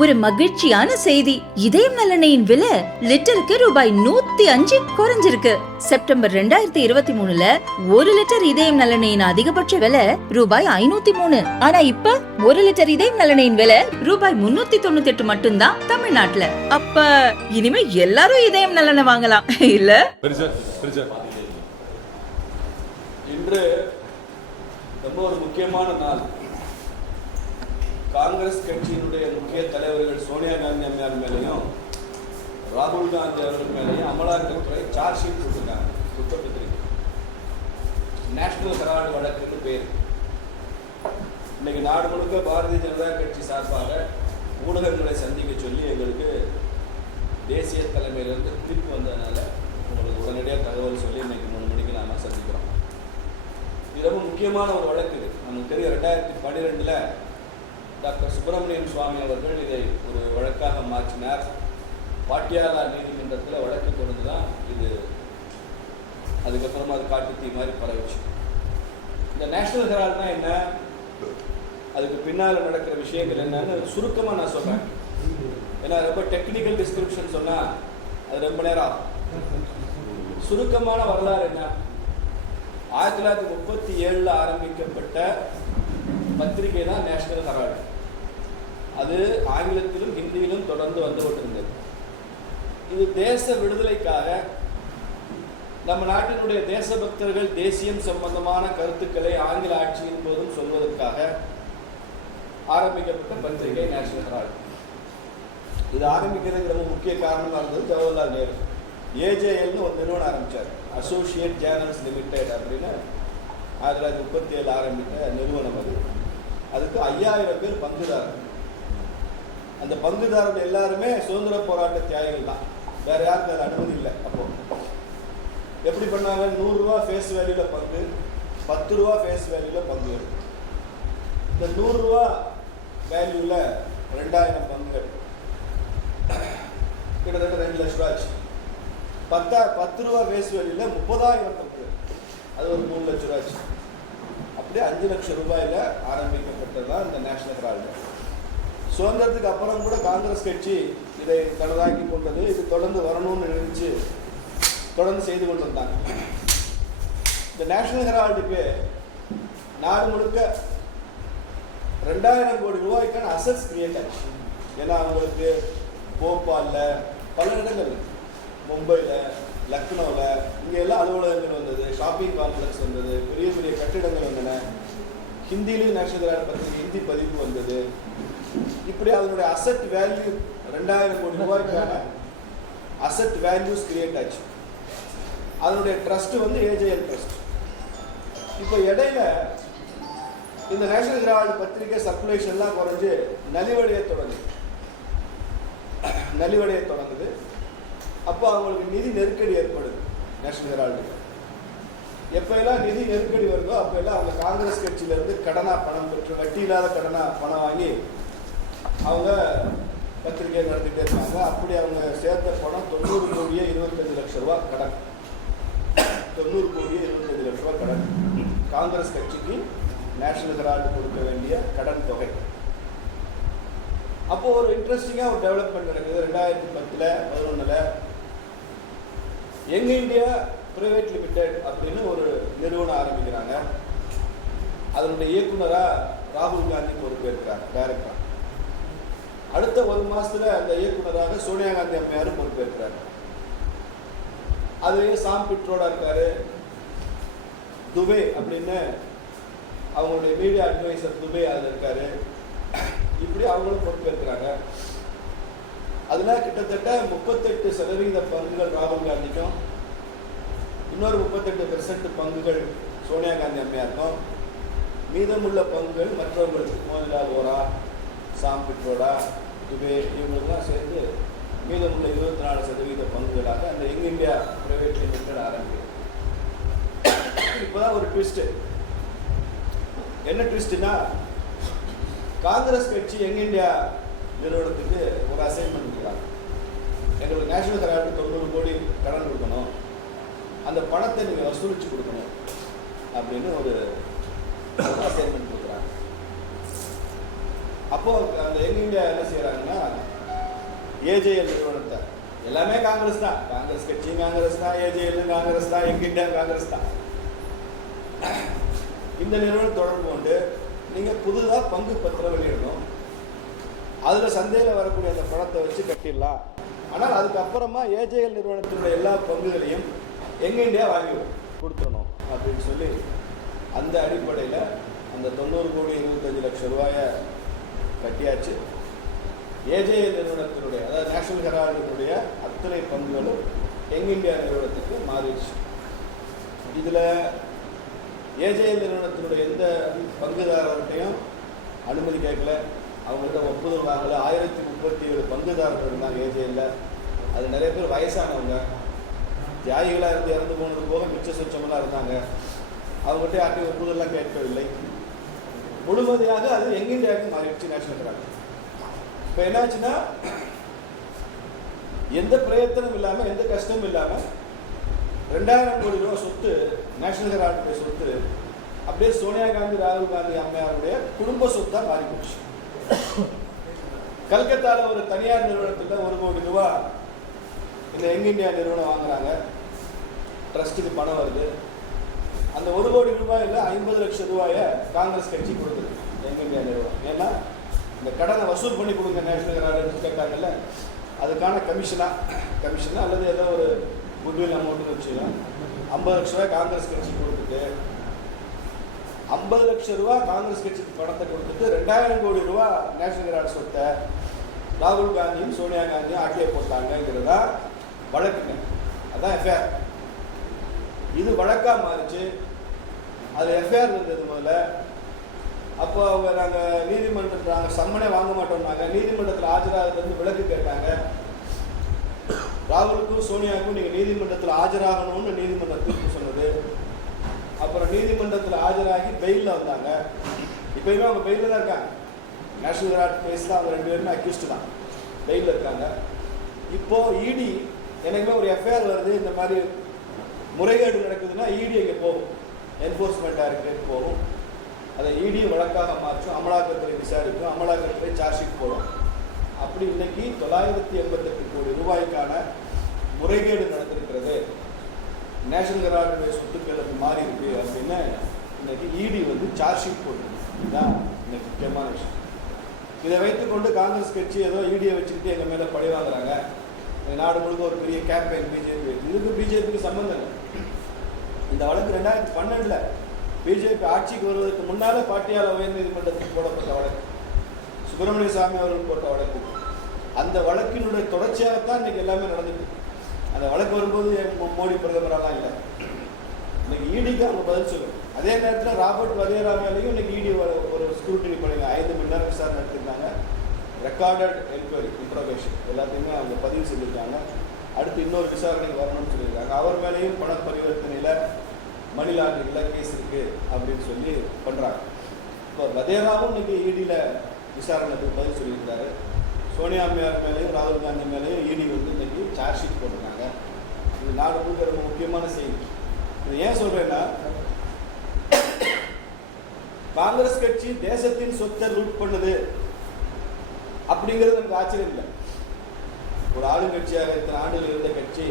ஒரு மகிழ்ச்சியான செய்தி. இதயம் நல்லெண்ணெயின் விலை லிட்டருக்கு ரூபாய் 105 குறைஞ்சிருக்கு. செப்டம்பர் 2023ல 1 லிட்டர் இதயம் நல்லெண்ணெயின் அதிகபட்ச விலை ரூபாய் 503. ஆனா இப்ப 1 லிட்டர் இதயம் நல்லெண்ணெயின் விலை ரூபாய் 398 மட்டும்தான் தமிழ்நாட்டுல. அப்ப இனிமே எல்லாரும் இதயம் நல்லெண்ணெய் வாங்கலாம் இல்ல? இன்று ரொம்ப ஒரு முக்கியமான நாள். காங்கிரஸ் கட்சியினுடைய முக்கிய தலைவர்கள் சோனியா காந்தி அம்மையார் மேலேயும் ராகுல் காந்தி அவர்கள் மேலேயும் அமலாக்கத்துறை சார்ஜ் ஷீட் கொடுத்துருக்காங்க. குற்றப்பத்திரிகை நேஷனல் ஹெரால்டு வழக்குன்னு பேர். இன்னைக்கு நாடு முழுக்க பாரதிய ஜனதா கட்சி சார்பாக ஊடகங்களை சந்திக்க சொல்லி எங்களுக்கு தேசிய தலைமையிலிருந்து தீர்ப்பு வந்ததுனால உங்களுக்கு உடனடியாக தகவல் சொல்லி இன்னைக்கு 3 மணிக்கு நாம சந்திக்கிறோம். இது ரொம்ப முக்கியமான ஒரு வழக்கு. நமக்கு தெரியும் 2012ல் டாக்டர் சுப்பிரமணியன் சுவாமி அவர்கள் இதை ஒரு வழக்காக மாற்றினார். பாட்டியாலா நீதிமன்றத்தில் வழக்கு கொண்டு தான் இது அதுக்கப்புறமா அது காட்டு தீ மாதிரி பரவிச்சு. இந்த நேஷனல் ஹெரால்ட்னா என்ன, அதுக்கு பின்னால் நடக்கிற விஷயங்கள் என்னன்னு சுருக்கமாக நான் சொல்கிறேன். ஏன்னா ரொம்ப டெக்னிக்கல் டிஸ்கிரிப்ஷன் சொன்னால் அது ரொம்ப நேரம் ஆகும். சுருக்கமான வரலாறு என்ன, 1937 ஆரம்பிக்கப்பட்ட பத்திரிகை தான் நேஷனல் ஹெரால்டு. அது ஆங்கிலத்திலும் ஹிந்தியிலும் தொடர்ந்து வந்து கொண்டிருந்தது. இது தேச விடுதலைக்காக நம்ம நாட்டினுடைய தேசபக்தர்கள் தேசியம் சம்பந்தமான கருத்துக்களை ஆங்கில ஆட்சியின் போதும் சொல்வதற்காக ஆரம்பிக்கப்பட்ட பத்திரிகை நேஷனல் ஹெரால்டு. இது ஆரம்பிக்கிறதுக்கு ரொம்ப முக்கிய காரணமாக இருந்தது ஜவஹர்லால் நேரு. ஏஜேஎல்னு ஒரு நிறுவனம் ஆரம்பித்தார், அசோசியேட் ஜேர்னல்ஸ் லிமிடெட் அப்படின்னு 1937 ஆரம்பித்த நிறுவனம். அதுக்கு 5000 பேர் பங்குதாரர். அந்த பங்குதாரர்கள் எல்லாருமே சுதந்திர போராட்ட தியாகிகள் தான், வேற யாருக்கு அது அனுமதி இல்லை. அப்போ எப்படி பண்ணாங்க, 100 ரூபா ஃபேஸ் வேல்யூல பங்கு, 10 ரூபா ஃபேஸ் வேல்யூல பங்கு. இந்த 100 ரூபா வேல்யூல 2000 பங்குகள், கிட்டத்தட்ட 2 லட்ச ரூபா ஆச்சு. 10 ரூபா ஃபேஸ் வேல்யூல 30,000 பங்கு, அது ஒரு 3 லட்ச ரூபா ஆச்சு. அப்படியே 5 லட்சம் ரூபாயில ஆரம்பிக்கப்பட்டதுதான் இந்த நேஷனல் ஹெரால்டு. சுதந்திரத்துக்கு அப்புறம் கூட காங்கிரஸ் கட்சி இதை தனதாக்கி கொண்டது. இது தொடர்ந்து வரணும்னு நினைச்சு தொடர்ந்து செய்து கொண்டு வந்தாங்க. இந்த நேஷனல் ஹெரால்டுக்கு நாடு முழுக்க 2000 கோடி ரூபாய்க்கான அசட்ஸ் கிரியேட் ஆச்சு. ஏன்னா அவங்களுக்கு போபாலில் பல இடங்கள், மும்பையில், லக்னோவில், இங்கே எல்லாம் அலுவலகங்கள் வந்தது, ஷாப்பிங் காம்ப்ளெக்ஸ் வந்தது, பெரிய பெரிய கட்டிடங்கள் வந்தன. ஹிந்திலையும் நேஷனல் ஹெரால்டு பத்திரிகை ஹிந்தி பதிப்பு வந்தது. இப்படி அதனுடைய அசட் வேல்யூ 2000 கோடி ரூபாய்க்கான அசட் வேல்யூஸ் கிரியேட் ஆச்சு. அதனுடைய ட்ரஸ்ட் வந்து ஏஜேஎல் ட்ரஸ்ட். இப்போ இடையில இந்த நேஷனல் ஹெரால்டு பத்திரிகை சர்க்குலேஷன்லாம் குறைஞ்சு நலிவடைய தொடங்குது. அப்போ அவங்களுக்கு நிதி நெருக்கடி ஏற்படுது. நேஷனல் ஹெரால்டு எப்பெல்லாம் நிதி நெருக்கடி வருதோ அப்பெல்லாம் அவங்க காங்கிரஸ் கட்சியிலேருந்து கடனா பணம் பெற்று, வட்டி இல்லாத கடனா பணம் வாங்கி அவங்க பத்திரிகை நடத்திட்டே இருக்காங்க. அப்படி அவங்க சேர்த்த பணம் 90 கோடியே 25 லட்சம் ரூபா கடன். 90 கோடியே 25 லட்ச ரூபா கடன் காங்கிரஸ் கட்சிக்கு நேஷனல் ஹெரால்டு கொடுக்க வேண்டிய கடன் தொகை. அப்போ ஒரு இன்ட்ரெஸ்டிங்காக ஒரு டெவலப்மெண்ட் நடக்குது. 2010-11 யங் இந்தியா பிரைவேட் லிமிடெட் அப்படின்னு ஒரு நிறுவனம் ஆரம்பிக்கிறாங்க. அதனுடைய இயக்குனராக ராகுல் காந்தி பொறுப்பேற்கிறாங்க, டைரக்டரா. அடுத்த 1 மாசத்துல அந்த இயக்குனராக சோனியா காந்தி அம்மையாரும் பொறுப்பேற்கிறாங்க. அதுலேயே சாம் பிட்ரோடா இருக்காரு, துபே அப்படின்னு அவங்களுடைய மீடியா அட்வைசர் துபே அதில் இருக்காரு. இப்படி அவங்களும் பொறுப்பேற்கிறாங்க. அதுல கிட்டத்தட்ட 38% பங்குகள் ராகுல் காந்திக்கும், இன்னொரு 38% பங்குகள் சோனியா காந்தி அம்மையாருக்கும், மீதமுள்ள பங்குகள் மற்றவங்களுக்கு மோதிலால் வோரா, சாம் பிட்ரோடா, துபே இவங்களுக்குலாம் சேர்ந்து மீதமுள்ள 24% பங்குகளாக அந்த யங் இந்தியா பிரைவேட் லிமிடெட் ஆரம்பிக்கிறது. இப்போதான் ஒரு ட்விஸ்ட். என்ன ட்விஸ்ட்னா, காங்கிரஸ் கட்சி யங் இந்தியா நிறுவனத்துக்கு ஒரு அசைன்மெண்ட் கொடுக்குறாங்க. எங்களுக்கு நேஷனல் ஹெரால்டு 90 கோடி கடன் கொடுக்கணும், அந்த பணத்தை நீங்கள் வசூலிச்சு கொடுக்கணும் அப்படின்னு ஒரு அசைன்மெண்ட் கொடுக்குறாங்க. அப்போது அந்த யங் இந்தியா என்ன செய்கிறாங்கன்னா ஏஜேஎல் நிறுவனத்தை, எல்லாமே காங்கிரஸ் தான், காங்கிரஸ் கட்சியும் காங்கிரஸ் தான், ஏஜேஎல் காங்கிரஸ் தான், யங் இந்தியா காங்கிரஸ் தான். இந்த நிறுவனம் தொடர்பு கொண்டு நீங்கள் புதுதாக பங்கு பத்திரம் வெளியிடணும், அதில் சந்தையில் வரக்கூடிய அந்த பணத்தை வச்சு கட்டிடலாம். ஆனால் அதுக்கப்புறமா ஏஜேஎல் நிறுவனத்தினுடைய எல்லா பங்குகளையும் யங் இந்தியா வாங்கி கொடுத்துடணும் அப்படின்னு சொல்லி அந்த அடிப்படையில் அந்த 90,25,00,000 கட்டியாச்சு. ஏஜேஎல் நிறுவனத்தினுடைய, அதாவது நேஷனல் ஹெரால்டுடைய அத்தனை பங்குகளும் யங் இந்தியா நிறுவனத்துக்கு மாறிடுச்சு. இதில் ஏஜேஎல் நிறுவனத்தினுடைய எந்த பங்குதாரர்கிட்டையும் அனுமதி கேட்கல, அவங்கள்ட்ட ஒப்புதல் வாங்கல. 1037 பங்குதாரர்கள் இருந்தாங்க ஏஜேஎல்ல. அது நிறைய பேர் வயசானவங்க, தியாகிகளாக இருந்து இறந்து போனது போக மிச்ச சொச்சமெல்லாம் இருந்தாங்க. அவங்ககிட்ட யார்ட்டையும் ஒப்புதல்லாம் கேட்கவில்லை. முழுமதியாக அது யங் இந்தியாவுக்கு மாறிடுச்சு நேஷனல் ஹெரால்டு. இப்போ என்னாச்சுன்னா, எந்த பிரயத்தனம் இல்லாமல் எந்த கஷ்டமும் இல்லாமல் 2000 கோடி ரூபா சொத்து, நேஷனல் ஹெரால்டுடைய சொத்து அப்படியே சோனியா காந்தி ராகுல் காந்தி அம்மையாருடைய குடும்ப சொத்தாக மாறி போச்சு. கல்கத்தாவில் ஒரு தனியார் நிறுவனத்தில் 1 கோடி ரூபா இந்த யங் இந்தியா நிறுவனம் வாங்குறாங்க, ட்ரஸ்ட்டுக்கு பணம் வருது. அந்த 1 கோடி ரூபாயில் 50 லட்சம் ரூபாயை காங்கிரஸ் கட்சி கொடுக்குது யங் இந்தியா நிறுவனம். ஏன்னா இந்த கடனை வசூல் பண்ணி கொடுங்க நேஷனல் ஹெரால்டு கேட்டாங்கல்ல, அதுக்கான கமிஷனாக அல்லது ஏதோ ஒரு குட்வில் அமௌண்ட்னு வச்சுக்கலாம். 50 லட்ச ரூபாய் காங்கிரஸ் கட்சி கொடுத்துட்டு, 50 லட்சம் ரூபா காங்கிரஸ் கட்சிக்கு பணத்தை கொடுத்துட்டு 2000 கோடி ரூபா நேஷனல் ஹெரால்டு சொத்தை ராகுல் காந்தியும் சோனியா காந்தியும் ஆட்டிய போட்டாங்கிறது தான் வழக்குங்க. அதுதான் எஃப்ஐஆர். இது வழக்காக மாறிச்சு. அது எஃப்ஐஆர் இருந்தது முதல்ல. அப்போ அவங்க நாங்கள் நீதிமன்றத்தில் நாங்கள் சம்மனே வாங்க மாட்டோம்னாங்க. நீதிமன்றத்தில் ஆஜராகிறதுலேருந்து விலக்கு கேட்டாங்க. ராகுலுக்கும் சோனியாவுக்கும் நீங்கள் நீதிமன்றத்தில் ஆஜராகணும்னு நீதிமன்றம் தீர்ப்பு சொன்னது. அப்புறம் நீதிமன்றத்தில் ஆஜராகி பெயிலில் வந்தாங்க. இப்போயுமே அவங்க பெயிலில் தான் இருக்காங்க. நேஷனல் ஹெரால்டு கேஸில் அவங்க 2 பேருமே அக்யூஸ்டு தான், பெயிலில் இருக்காங்க. இப்போது இடி எனக்குமே ஒரு எஃப்ஐஆர் வருது, இந்த மாதிரி முறைகேடு நடக்குதுன்னா இடி இங்கே போகும், என்ஃபோர்ஸ்மெண்ட் டைரக்டரேட் போகும். அதை இடி வழக்காக மாற்றும், அமலாக்கத்துறை விசாரிக்கும், அமலாக்கத்துறை சார்ஜ் ஷீட் போடும். அப்படி இன்னைக்கு 988 கோடி ரூபாய்க்கான முறைகேடு நடந்திருக்கிறது, நேஷனல் ஹெரால்டுடைய சொத்துக்களுக்கு மாறி இருக்கு அப்படின்னு இன்னைக்கு இடி சார்ஜ் ஷீட் போட்டுருக்கு. இதுதான் இன்னைக்கு முக்கியமான விஷயம். இதை வைத்துக்கொண்டு காங்கிரஸ் கட்சி ஏதோ இடியை வச்சுக்கிட்டு எங்கள் மேலே பழி வாங்குறாங்க. நாடு முழுக்க ஒரு பெரிய கேம்பெயின் பிஜேபி. இதுக்கு பிஜேபிக்கு சம்பந்தம் இல்லை. இந்த வழக்கு 2012 பிஜேபி ஆட்சிக்கு வருவதற்கு முன்னால் பாட்டியால உயர் நீதிமன்றத்துக்கு போடப்பட்ட வழக்கு, சுப்பிரமணிய சாமி அவர்கள் போட்ட வழக்கு. அந்த வழக்கினுடைய தொடர்ச்சியாகத்தான் இன்னைக்கு எல்லாமே நடந்துட்டு. அந்த வழக்கு வரும்போது மோடி பிரதமரெல்லாம் இல்லை. இன்னைக்கு இடிக்கு அவங்க பதில் சொல்லணும். அதே நேரத்தில் ராபர்ட் வதேரா மேலேயும் இன்னைக்கு இடி ஒரு ஸ்க்ரூட்டினி பண்ணிங்க. 5 மணி நேரம் விசாரணை நடத்திருந்தாங்க. ரெக்கார்டட் என்கொயரி, இன்ட்ரோகேஷன் எல்லாத்தையுமே அவங்க பதிவு செஞ்சுருக்காங்க. அடுத்து இன்னொரு விசாரணைக்கு வரணும்னு சொல்லியிருக்காங்க. அவர் மேலேயும் பண பரிவர்த்தனையில் மணி லாண்டரிங்கில் கேஸ் இருக்குது அப்படின்னு சொல்லி பண்ணுறாங்க. இப்போ வதேராவும் இன்னைக்கு இடியில் விசாரணைக்கு பதில் சொல்லியிருக்காரு. சோனியா அம்மையார் மேலேயும் ராகுல் காந்தி மேலேயும் இடி இன்னைக்கு சார்ஜ் ஷீட் போட்டிருக்காங்க. இது நாடு முழுக்க ரொம்ப முக்கியமான செய்தி. இது ஏன் சொல்கிறேன்னா, காங்கிரஸ் கட்சி தேசத்தின் சொத்தை லூட் பண்ணுது அப்படிங்கிறது நமக்கு ஆச்சரியம் இல்லை. ஒரு ஆளுங்கட்சியாக இத்தனை ஆண்டுகள் இருந்த கட்சி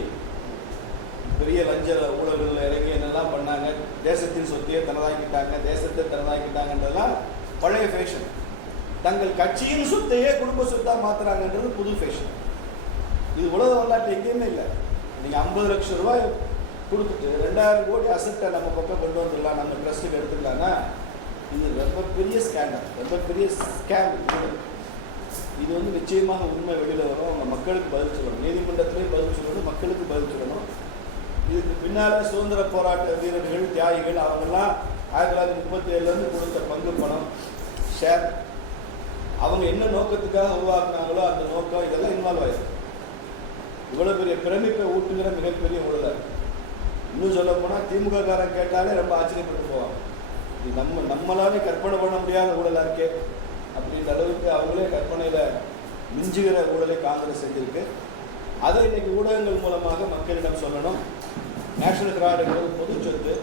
பெரிய லஞ்ச ஊழல்களில் இறங்கி என்னெல்லாம் பண்ணாங்க, தேசத்தின் சொத்தையே தனதாக்கிட்டாங்க, தேசத்தை தனதாக்கிட்டாங்கன்றதெல்லாம் பழைய ஃபேஷன். தங்கள் கட்சியின் சொத்தையே குடும்ப சொத்தாக மாற்றுறாங்கன்றது புது ஃபேஷன். இது உலக வரலாற்று எங்கேயுமே இல்லை. நீங்கள் 50 லட்சம் ரூபாய் கொடுத்துட்டு 2000 கோடி அசட்டை நம்ம பக்கம் கொண்டு வந்துடலாம், நம்ம ட்ரஸ்ட்டுக்கு எடுத்துக்கலாம்னா இது ரொம்ப பெரிய ஸ்கேண்டல், ரொம்ப பெரிய ஸ்கேம். இது நிச்சயமாக உண்மை வெளியில் வரும். அவங்க மக்களுக்கு பதில் சொல்லணும், நீதிமன்றத்திலேயும் பதில் சொல்லணும், மக்களுக்கு பதில் சொல்லணும். இதுக்கு பின்னால் சுதந்திர போராட்ட வீரர்கள், தியாகிகள் அவங்கெல்லாம் 1937 கொடுத்த பங்கு பணம், ஷேர், அவங்க என்ன நோக்கத்துக்காக உருவாக்குனாங்களோ அந்த நோக்கம் இதெல்லாம் இன்வால்வ் ஆயிருக்கு. இவ்வளோ பெரிய பிரமிப்பை ஊட்டுகிற மிகப்பெரிய ஊழல். இன்னும் சொல்ல போனால் திமுக காரன் கேட்டாலே ரொம்ப ஆச்சரியப்பட்டு போவாங்க. இது நம்மளாலே கற்பனை பண்ண முடியாத ஊழலாக இருக்கே அப்படின்ற அளவுக்கு அவங்களே கற்பனையில் மிஞ்சுகிற ஊழலை காங்கிரஸ் செஞ்சிருக்கு. அதை இன்னைக்கு ஊடகங்கள் மூலமாக மக்களிடம் சொல்லணும். நேஷனல் ஹெரால்டு என்பது பொது சொத்து,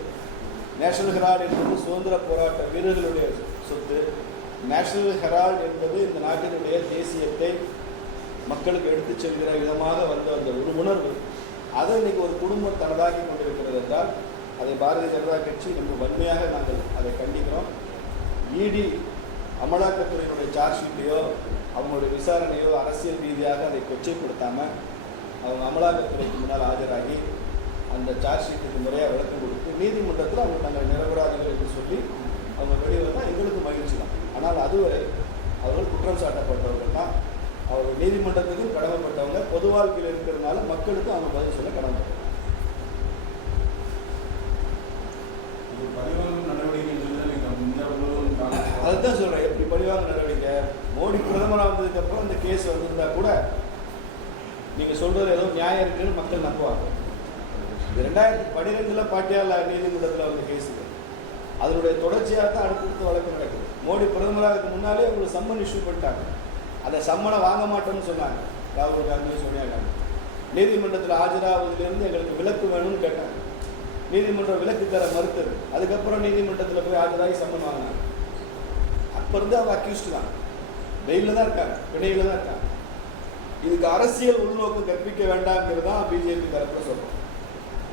நேஷனல் ஹெரால்டு என்பது சுதந்திர போராட்ட வீரர்களுடைய சொத்து. நேஷனல் ஹெரால்டு என்பது இந்த நாட்டினுடைய தேசியத்தை மக்களுக்கு எடுத்துச் செல்கிற விதமாக வந்த அந்த ஒரு உணர்வு, அதை இன்னைக்கு ஒரு குடும்பம் தனதாக்கி கொண்டிருக்கிறது என்றால் அதை பாரதிய ஜனதா கட்சி ரொம்ப வன்மையாக நாங்கள் அதை கண்டிக்கிறோம். இடி அமலாக்கத்துறையினுடைய சார்ஜ் ஷீட்டையோ அவங்களுடைய விசாரணையோ அரசியல் ரீதியாக அதை கொச்சைப்படுத்தாமல் அவங்க அமலாக்கத்துறைக்கு முன்னால் ஆஜராகி அந்த சார்ஜ் ஷீட்டுக்கு முறையாக விளக்கம் கொடுத்து நீதிமன்றத்தில் அவங்க நாங்கள் நிரபராதிகள் என்று சொல்லி அவங்க வெளிவந்தால் எங்களுக்கு மகிழ்ச்சி தான். ஆனால் அதுவரை அவர்கள் குற்றம் சாட்டப்பட்டவர்கள் தான். அவர்கள் நீதிமன்றத்துக்கும் கடமைப்பட்டவங்க, பொது வாழ்க்கையில் இருக்கிறதுனால மக்களுக்கும் அவங்க பதில் சொல்ல கடமைப்பட்டவங்க. அதுதான் சொல்கிறேன், எப்படி பழிவாங்க நடவடிக்கை. மோடி பிரதமராக வந்ததுக்கப்புறம் இந்த கேஸ் வந்திருந்தா கூட நீங்கள் சொல்கிறது ஏதோ நியாயம் இருக்குன்னு மக்கள் நம்புவாங்க. 2012 பாட்டியால் நீதிமன்றத்தில் வந்து கேஸ், அதனுடைய தொடர்ச்சியாக தான் அடுத்தடுத்து வழக்கு நடக்குது. மோடி பிரதமராக முன்னாலே அவங்களுக்கு சம்மன் இஷ்யூ பண்ணிட்டாங்க. அந்த சம்மனை வாங்க மாட்டோம்னு சொன்னாங்க ராகுல் காந்தி, சோனியா காந்தி. நீதிமன்றத்தில் ஆஜராவதிலிருந்து எங்களுக்கு விலக்கு வேணும்னு கேட்டாங்க. நீதிமன்றம் விலக்கு தர மறுத்தது. அதுக்கப்புறம் நீதிமன்றத்தில் போய் ஆஜராகி சம்மன் வாங்கினாங்க. அப்போ இருந்து அவங்க அக்யூஸ்டு தான், பெயிலில் தான் இருக்காங்க, பிணையில் தான் இருக்காங்க. இதுக்கு அரசியல் உள்நோக்கம் கற்பிக்க வேண்டாம்ங்கிறது தான் பிஜேபி தரப்பில் சொல்கிறோம்.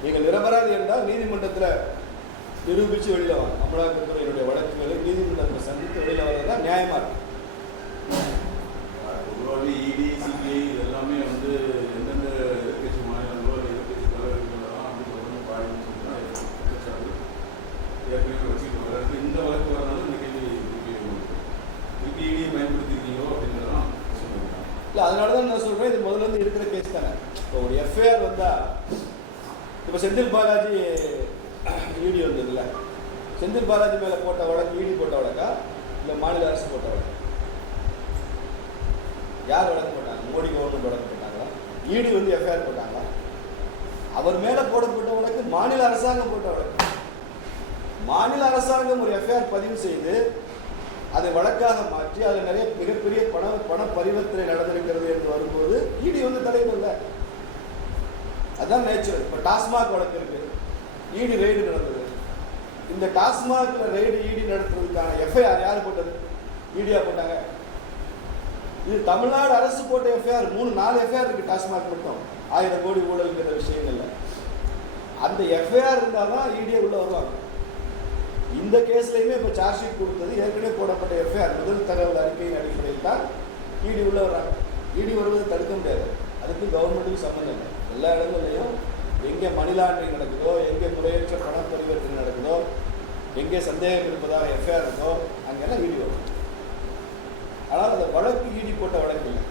நீங்கள் நிரபராதி என்றால் நீதிமன்றத்தில் நிரூபித்து வெளியில் வாங்க. அமலாக்கத்துறையினுடைய வழக்குகளை நீதிமன்றத்தில் சந்தித்து வெளியில் வர்றது தான் நியாயமாக இருக்கும். பொதுவாக இடி, சிபிஐ எல்லாமே வந்து எந்தெந்த எதிர்கட்சி மாநிலங்களோ எதிர்கட்சி தலைவர்களோ அப்படி சொல்லணும் பாடின்னு சொல்லி ஏற்கனவே வச்சுக்கிட்டு வர்றது. இந்த வழக்கு வரனால இந்த கேள்வி திருப்பி இடியை பயன்படுத்திருக்கீங்களோ அப்படின்றதான் சொல்லுவாங்க. இல்லை, அதனால தான் நான் சொல்கிறேன், இது முதல்ல இருந்து இருக்கிற கேஸ் தானே. இப்போ ஒரு எஃப்ஐஆர் வந்தால், இப்போ செந்தில் பாலாஜி இடி வந்ததில்ல, செந்தில் பாலாஜி மேலே போட்ட வழக்கு இடி போட்ட வழக்கா இல்லை மாநில அரசு போட்ட வழக்கு? யார் வழக்கு போட்டாங்க? மோடி கவர்மெண்ட் வழக்கு போட்டாங்களா? இடி வந்து எஃப்ஐஆர் போட்டாங்களா? அவர் மேலே போடப்பட்ட வழக்கு மாநில அரசாங்கம் போட்ட வழக்கு. மாநில அரசாங்கம் ஒரு எஃப்ஐஆர் பதிவு செய்து அதை வழக்காக மாற்றி அதில் நிறைய மிகப்பெரிய பண பரிவர்த்தனை நடந்திருக்கிறது என்று வரும்போது இடி வந்து தலையிடல. அதுதான் நேச்சுரல். இப்போ டாஸ்மாக் வழக்கு இருக்கு, இடி ரெய்டு நடந்தது. இந்த டாஸ்மாக்ல ரெய்டு இடி நடத்துறதுக்கான எஃப்ஐஆர் யார் போட்டது? இடியா போட்டாங்க. இது தமிழ்நாடு அரசு போட்ட எஃப்ஐஆர். 3-4 எஃப்ஐஆர் இருக்கு டாஸ்மாக் மட்டும், 1000 கோடி ஊழல்ங்கிற விஷயங்கள்ல. அந்த எஃப்ஐஆர் இருந்தால் தான் இடியை உள்ள வருவாங்க. இந்த கேஸ்லையுமே இப்போ சார்ஜ் ஷீட் கொடுத்தது ஏற்கனவே போடப்பட்ட எஃப்ஐஆர் முதல் தகவல் அறிக்கையின் அடிப்படையில் தான் இடி உள்ள வர்றாங்க. இடி வருவதை தடுக்க முடியாது, அதுக்கு கவர்மெண்ட்டுக்கு சம்மந்தம் இல்லை. எல்லா இடங்கள்லையும் எங்கே மணி லாண்டரிங் நடக்குதோ, எங்கே முறையற்ற பண பரிவர்த்தனை நடக்குதோ, எங்கே சந்தேகம் இருப்பதாக எஃப்ஐஆர் இருக்கோ அங்கெல்லாம் இடி வரும். ஆனால் அந்த வழக்கு இடி போட்ட வழக்கு இல்லை.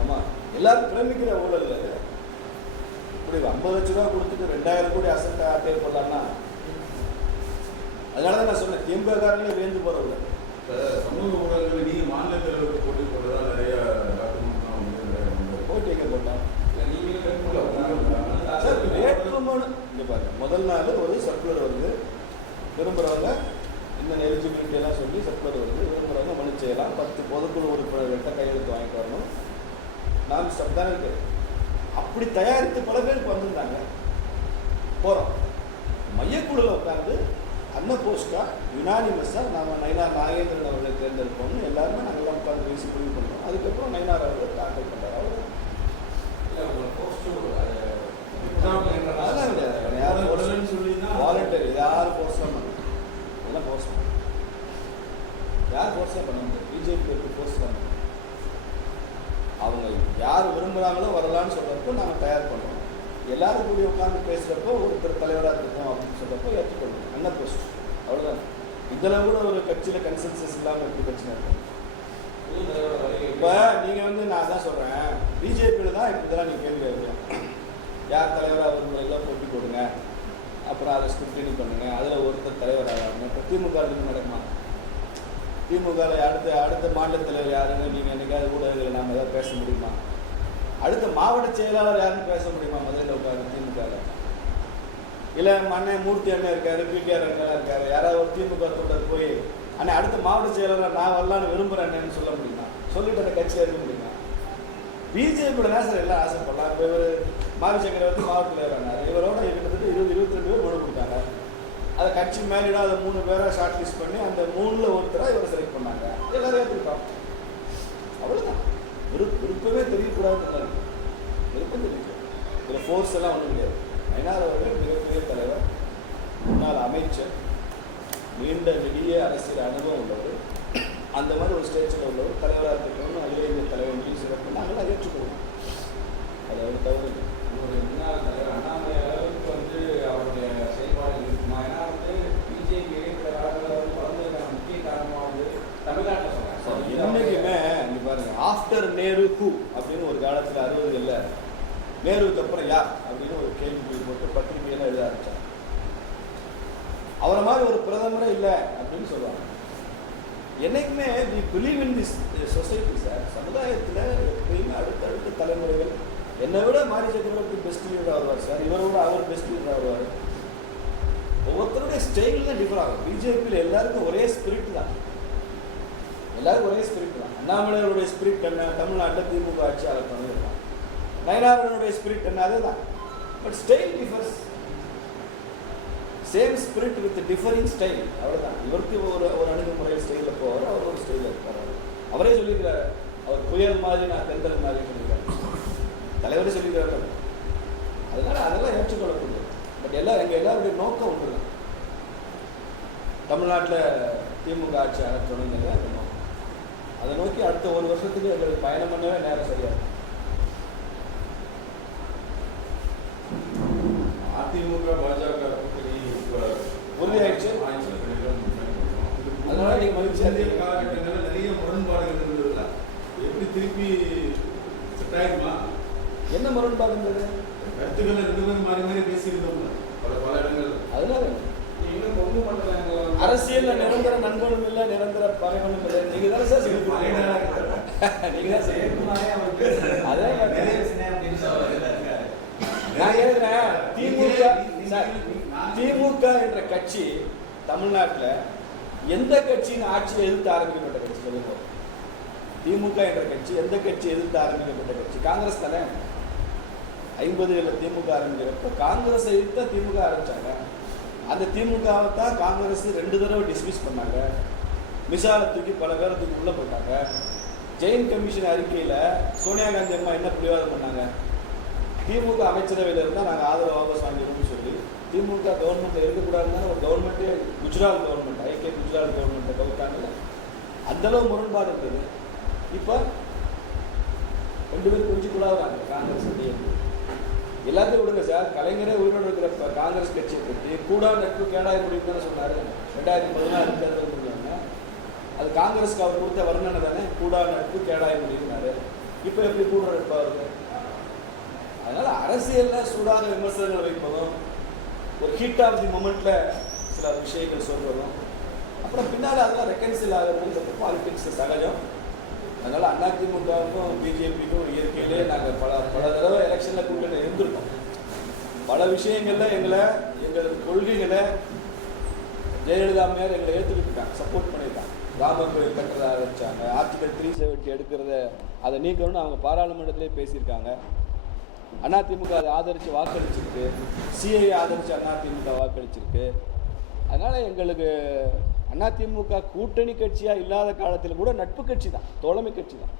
ஆமாம், எல்லாரும் பிரமிக்கிற ஊழல் இல்லை. இப்படி 50 லட்ச ரூபா கொடுத்துட்டு 2000 கோடி அசட்டை ஆட்டையை போடலாம்னா, அதனால தான் நான் சொன்னேன், திமுககாரங்களே வேந்து போகிறவங்க. இப்போ சமூக ஊடகங்கள் நீங்கள் மாநில தலைவருக்கு போட்டி போடுறதா நிறைய டாக்குமெண்ட்லாம் வந்து போட்டி எங்கே போட்டோம்? வேட்புமனு இங்கே பாருங்க, முதல் நாள் ஒரு சர்க்குலர் வருது, விரும்புகிறவங்க இந்த எலிஜிபிலிட்டி எல்லாம் சொல்லி சர்க்குலர் வருது, விரும்புகிறவங்க மனு செய்யலாம், 10 பொதுக்குழு உறுப்பினர்கிட்ட கையெழுத்து வாங்கிட்டு வரணும். நான் ஸ்டெப் தான் இருக்கு. அப்படி தயாரித்து பல பேருக்கு வந்திருந்தாங்க. போகிறோம், மையக்குழுவில் உட்காந்து அன்னபோஸ்டா யுனானிமஸாக நாம் நயினார் நாகேந்திரன் அவர்களை தேர்ந்தெடுப்போம்னு எல்லாருமே நாங்கள்லாம் உட்காந்து பேசி முடிவு பண்ணுறோம். அதுக்கப்புறம் நயினார் அவர்கள் தாக்கல் பண்ணுறாரு. அதெல்லாம் கிடையாது, யாரும் போஸ்ட்னு சொல்லி தான் வாலண்டரி, யாரும் போஸ்டாக பண்ணணும், அதெல்லாம் போஸ்ட் பண்ணணும். யார் போஸ்டாக பண்ண முடியாது, பிஜேபி போஸ்ட் பண்ண முடியும். அவங்க யார் விரும்புகிறாங்களோ வரலான்னு சொல்கிறப்போ நாங்கள் தயார் பண்ணுறோம். எல்லாரும் கூடி உட்காந்து பேசுகிறப்போ ஒருத்தர் தலைவராக இருக்கட்டும் அப்படின்னு சொல்கிறப்போ ஏற்றுக்கொள்ளும். என்ன போஸ்ட், அவ்வளோதான். இதில் கூட ஒரு கட்சியில் கன்சென்சஸ் இல்லாமல் எப்படி பிரச்சனை இருக்கும்? இப்போ நீங்கள் வந்து நான் தான் சொல்கிறேன், பிஜேபியில் தான் இப்போ இதெல்லாம் நீங்கள் கேள்வி கேட்கலாம். யார் தலைவராக விரும்புகிறதெல்லாம் போட்டி போடுங்க, அப்புறம் அதை ஸ்கிரூட்டினி பண்ணுங்க, அதில் ஒருத்தர் தலைவராக. இப்போ திமுக நடக்குமா? திமுகவில் அடுத்த மாநில தலைவர் யாருன்னு நீங்கள் என்னைக்காவது ஊடகங்களில் நாம் ஏதாவது பேச முடியுமா? அடுத்த மாவட்ட செயலாளர் யாருன்னு பேச முடியுமா? முதல்ல உட்காந்து திமுகவில் இல்லை அண்ணன் மூர்த்தி அண்ணன் இருக்காரு, பிடிஆர் அண்ணன் இருக்காரு, யாராவது ஒரு திமுக தொண்டர் போய் ஆனால் அடுத்த மாவட்ட செயலாளர் நான் வரலான்னு விரும்புகிறேன்னு சொல்ல முடியுமா? சொல்லிட்டு அந்த கட்சியில் இருக்க முடியுமா? பிஜேபியோட தான் சார் எல்லாம் ஆசைப்படலாம். இப்போ இவர் மாவி சக்கரவர்த்தி மாவட்ட தலைவரானார். இவரோட கிட்டத்தட்ட 20-22 பேர் மனு கொடுத்தாங்க. அதை கட்சி மேலிட அதை 3 பேரை ஷார்ட் லிஸ்ட் பண்ணி அந்த 3ல் ஒருத்தராக இவரை செலக்ட் பண்ணாங்க. எல்லாரும் ஏற்றுக்கிட்டோம். அவ்வளோதான். விருப்பமே தெரியக்கூடாதுன்னு விருப்பம் தெரிவிக்கும். இதில் ஃபோர்ஸ் எல்லாம் ஒன்றும் கிடையாது. நயினார் அவர்கள் மிகப்பெரிய தலைவர், முன்னாள் அமைச்சர், நீண்ட நெடிய அரசியல் அனுபவம் உள்ளவர், அந்த மாதிரி ஒரு ஸ்டேஜில் உள்ளவர் தலைவராக இருக்கணும்னு அகில இந்திய தலைவர் சிறப்பு நாங்கள் ஏற்றுக்கொள்வோம். அது அவர் தவறு. ஒரு முன்னாள் தலைவர் அண்ணாமலை அளவுக்கு வந்து அவருடைய செயல்பாடு இருக்குமா? ஏன்னா வந்து பிஜேபி இருக்கிற காலத்தில் வந்து வளர்ந்ததுக்கான முக்கிய காரணமாக வந்து தமிழ்நாட்டில் சொன்னாங்க. இன்னைக்குமே இங்கே பாருங்க, ஆஃப்டர் நேரு ஹூ அப்படின்னு ஒரு காலத்தில் 60களில் நேருவுக்கு அப்புறம் யார் அப்படின்னு ஒரு கேள்வி போட்டு பத்திரிகையெல்லாம் எழுத ஆரம்பிச்சாங்க. அவரை மாதிரி ஒரு பிரதமரே இல்லை அப்படின்னு சொல்லுவாங்க. என்னைக்குமே we believe in this society sir. சமுதாயத்தில் எப்பயுமே அடுத்த தலைமுறைகள் என்னை விட மாரி சக்கரவர்த்தி பெஸ்ட் லீடராக வருவார் சார், இவரோட அவர் பெஸ்ட் லீடராக வருவார். ஒவ்வொருத்தருடைய ஸ்டைல் தான் டிஃபர் ஆகும். பிஜேபியில் எல்லாருக்கும் ஒரே ஸ்பிரிட் தான், எல்லாருக்கும் ஒரே ஸ்பிரிட் தான். அண்ணாமலையோடைய ஸ்பிரிட் என்ன? தமிழ்நாட்டில் திமுக ஆட்சி அதை பண்ணியிருக்காங்க. நயினாரனுடைய ஸ்பிரிட் என்ன? அதே தான். But style differs. Same spirit with differing style, அவ்வளோதான். இவருக்கு ஒரு அணுகுமுறை ஸ்டைலில் போவார், அவர் ஒரு ஸ்டைலில் இருப்பார். அவரே சொல்லியிருக்கிறார், அவர் புயல் மாதிரி நான் தென்றல் மாதிரி சொல்லியிருக்காரு, தலைவரே சொல்லியிருக்கிறார். அதனால் அதெல்லாம் ஏற்றுக்கொள்ளக்கூடியது. பட் எல்லாருடைய நோக்கம் ஒன்று தான். தமிழ்நாட்டில் திமுக ஆட்சி தொடங்குங்க அந்த நோக்கம். அதை நோக்கி அடுத்த 1 வருஷத்துக்கு எங்களுக்கு பயணம் பண்ணவே நேரம் சரியாக. அதிமுக பாஜக கூட்டணி உறுதியாயிடுச்சு. அதனால நீங்கள் மகிழ்ச்சி அரசியல் காலகட்டங்களில் நிறைய முரண்பாடுகள் இருந்ததுல எப்படி திருப்பி செட் ஆகிடுமா? என்ன முரண்பாடு இருந்தது? கருத்துக்கள் 2 பேரும் மாறி மாறி பேசியிருந்தோம்ல பல இடங்கள். அதனால இன்னும் கொங்கு மண்டலம் அரசியல் நிரந்தர நண்பனும் இல்லை, நிரந்தர பகைவனும் இல்லை. நீங்க தானே சார் நீங்க தான் செயற்குமாரே அவர் அதே நிறைய சின்ன நான் எழுதுறேன். திமுக என்ற கட்சி தமிழ்நாட்டில் எந்த கட்சியின் ஆட்சியை எதிர்த்து ஆரம்பிக்கப்பட்ட கட்சி சொல்லுங்க. திமுக என்ற கட்சி எந்த கட்சி எதிர்த்து ஆரம்பிக்கப்பட்ட கட்சி? காங்கிரஸ் தானே. 50களில் திமுக ஆரம்பிக்கிறப்ப காங்கிரஸ் எதிர்த்து திமுக ஆரம்பிச்சாங்க. அந்த திமுகவை தான் காங்கிரஸ் 2 தடவை டிஸ்மிஸ் பண்ணாங்க. மிசாலை தூக்கி பல பேரை தூக்கி உள்ளே போட்டாங்க. ஜெயின் கமிஷன் அறிக்கையில் சோனியா காந்தி அம்மா என்ன பிடிவாதம் பண்ணாங்க? திமுக அமைச்சரவையில் இருந்தால் நாங்கள் ஆதரவு வாபஸ் வாங்கிடுவோம்னு சொல்லி திமுக கவர்மெண்ட்டில் இருக்கக்கூடாதுன்னு ஒரு கவர்மெண்ட்டே குஜராத் கவர்மெண்ட், ஐக்கிய குஜராத் கவர்மெண்ட்டை கவுத்தாங்கல்ல. அந்தளவு முரண்பாடு இருந்தது. இப்போ 2 பேரும் புரிஞ்சுக்கூடாதுறாங்க காங்கிரஸ். எல்லாத்தையும் விடுங்க சார். கலைஞரே உயிரோடு இருக்கிற காங்கிரஸ் கட்சியை பற்றி கூடா நட்பு கேடாய முடியும் தானே சொன்னார். 2016 தேர்தல். அது காங்கிரஸ்க்கு அவர் கொடுத்த வர்ணனை தானே, கூடா நட்பு கேடாய முடியும்னாரு. இப்போ எப்படி கூட நட்பாக இருக்கு? அதனால் அரசியலில் சூடான விமர்சனங்கள் வைப்பதும், ஒரு ஹீட் ஆஃப் தி மொமெண்ட்டில் சில விஷயங்கள் சொல்வதும், அப்புறம் பின்னால் அதெல்லாம் ரெக்கன்சில் ஆகிறதுங்கிறது பாலிடிக்ஸ் சகஜம். அதனால் அதிமுகவுக்கும் பிஜேபிக்கும் இயற்கையிலே நாங்கள் பல தடவை எலெக்ஷனில் கூட்டணி இருந்திருக்கோம். பல விஷயங்களில் எங்கள் கொள்கைகளை ஜெயலலிதா அம்மையார் எங்களை ஏற்றுக்கிட்டாங்க, சப்போர்ட் பண்ணியிருக்காங்க. ராமர் கோயில் கட்டுறதை ஆரம்பித்தாங்க. ஆர்டிகல் 370 எடுக்கிறத அதை நீக்கணும்னு அவங்க பாராளுமன்றத்திலே பேசியிருக்காங்க. அதிமுக அதை ஆதரித்து வாக்களிச்சிருக்கு. சிஐ ஆதரித்து அதிமுக வாக்களிச்சிருக்கு. அதனால் எங்களுக்கு அதிமுக கூட்டணி கட்சியாக இல்லாத காலத்தில் கூட நட்பு கட்சி தான், தோழமை கட்சி தான்.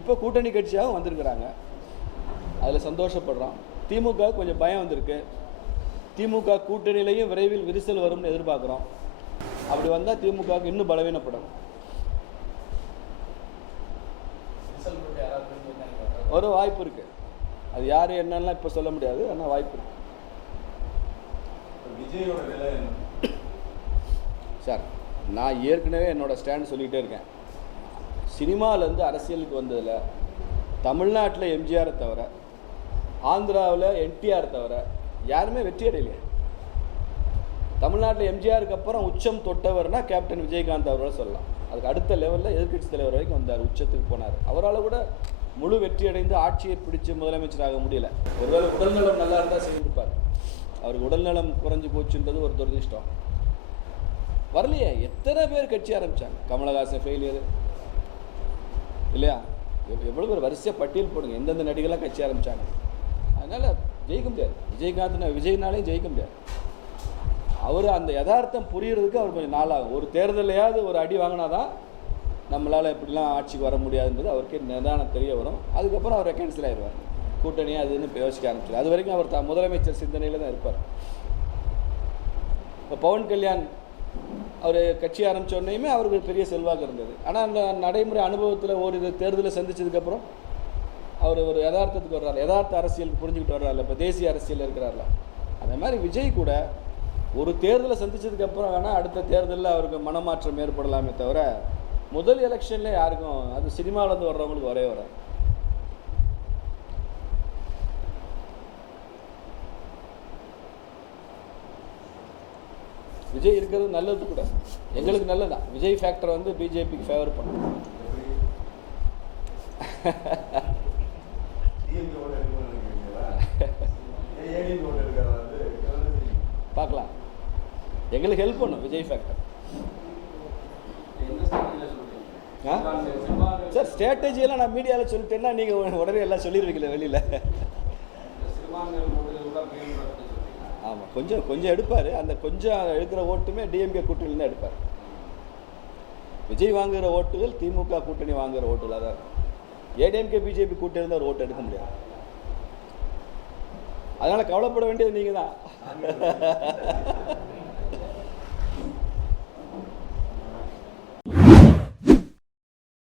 இப்போ கூட்டணி கட்சியாகவும் வந்திருக்கிறாங்க. அதில் சந்தோஷப்படுறோம். திமுக கொஞ்சம் பயம் வந்திருக்கு. திமுக கூட்டணியிலையும் விரைவில் விரிசல் வரும்னு எதிர்பார்க்குறோம். அப்படி வந்தால் திமுகவுக்கு இன்னும் பலவீனப்படும். ஒரு வாய்ப்பு இருக்குது. அது யார் என்னன்னா இப்போ சொல்ல முடியாது, ஆனால் வாய்ப்பு இருக்கு. விஜயோட நிலை என்ன சார்? நான் ஏற்கனவே என்னோடய ஸ்டாண்ட் சொல்லிகிட்டே இருக்கேன். சினிமாவிலேருந்து அரசியலுக்கு வந்ததில் தமிழ்நாட்டில் எம்ஜிஆரை தவிர, ஆந்திராவில் என்டிஆர் தவிர யாருமே வெற்றி அடையலையே. தமிழ்நாட்டில் எம்ஜிஆருக்கு அப்புறம் உச்சம் தொட்டவர்னா கேப்டன் விஜயகாந்த் அவரோட சொல்லலாம். அதுக்கு அடுத்த லெவலில் எதிர்க்கட்சி தலைவர் வரைக்கும் வந்தார், உச்சத்துக்கு போனார். அவரால் கூட முழு வெற்றி அடைந்து ஆட்சியை பிடிச்சு முதலமைச்சராக முடியல. ஒருவேளை உடல்நலம் நல்லா இருந்தால் செய்திருப்பார். அவருக்கு உடல்நலம் குறைஞ்சி போச்சுன்றது ஒரு துரதிஷ்டம். வரலையே. எத்தனை பேர் கட்சி ஆரம்பித்தாங்க. கமலஹாசன் ஃபெயிலியர் இல்லையா? எவ்வளோ பேர் வரிசையாக பட்டியல் போடுங்க, எந்தெந்த நடிகர்லாம் கட்சி ஆரம்பித்தாங்க. அதனால் ஜெயிக்க முடியாது. விஜய்னாலையும் ஜெயிக்க முடியாது. அவர் அந்த யதார்த்தம் புரியறதுக்கு அவர் கொஞ்சம் நாளாகும். ஒரு தேர்தலையாவது ஒரு அடி வாங்கினா தான் நம்மளால் எப்படிலாம் ஆட்சிக்கு வர முடியாதுன்றது அவருக்கே நிதானம் தெரிய வரும். அதுக்கப்புறம் அவரை கேன்சல் ஆயிடுவார். கூட்டணியாக அதுன்னு யோசிக்க ஆரம்பிச்சார். அது வரைக்கும் அவர் முதலமைச்சர் சிந்தனையில் தான் இருப்பார். இப்போ பவன் கல்யாண் அவர் கட்சி ஆரம்பித்த உடனேயுமே அவருக்கு பெரிய செல்வாக்கு இருந்தது. ஆனால் அந்த நடைமுறை அனுபவத்தில் ஒரு இது தேர்தலை சந்திச்சதுக்கப்புறம் அவர் ஒரு யதார்த்தத்துக்கு வர்றாரு, யதார்த்த அரசியலுக்கு புரிஞ்சுக்கிட்டு வர்றாருல, இப்போ தேசிய அரசியல் இருக்கிறார்ல. அந்த மாதிரி விஜய் கூட ஒரு தேர்தலை சந்திச்சதுக்கப்புறம் வேணால் அடுத்த தேர்தலில் அவருக்கு மனமாற்றம் ஏற்படலாமே தவிர முதல் எலெக்ஷனில் யாருக்கும், அது சினிமாவிலேருந்து வர்றவங்களுக்கு வரவே வராது. விஜய் இருக்கிறது நல்லது கூட, எங்களுக்கு நல்லதான். விஜய் ஃபேக்டர் வந்து பிஜேபிக்கு ஃபேவர் பண்ணும். பார்க்கலாம், எங்களுக்கு ஹெல்ப் பண்ணும் விஜய் ஃபேக்டர். சார் ஸ்ட்ராட்டஜியெல்லாம் நான் மீடியாவில் சொல்லிட்டேன்னா நீங்கள் உடனே எல்லாம் சொல்லிடுவீங்களே வெளியில். ஆமாம், கொஞ்சம் எடுப்பார். அந்த கொஞ்சம் எடுக்கிற ஓட்டுமே டிஎம்கே கூட்டணியில் தான் எடுப்பார். விஜய் வாங்குகிற ஓட்டுகள் திமுக கூட்டணி வாங்குகிற ஓட்டுகளாக தான் இருக்கும். ஏடிஎம்கே பிஜேபி கூட்டணி இருந்தால் ஒரு ஓட்டு எடுக்க முடியாது. அதனால் கவலைப்பட வேண்டியது நீங்கள் தான்.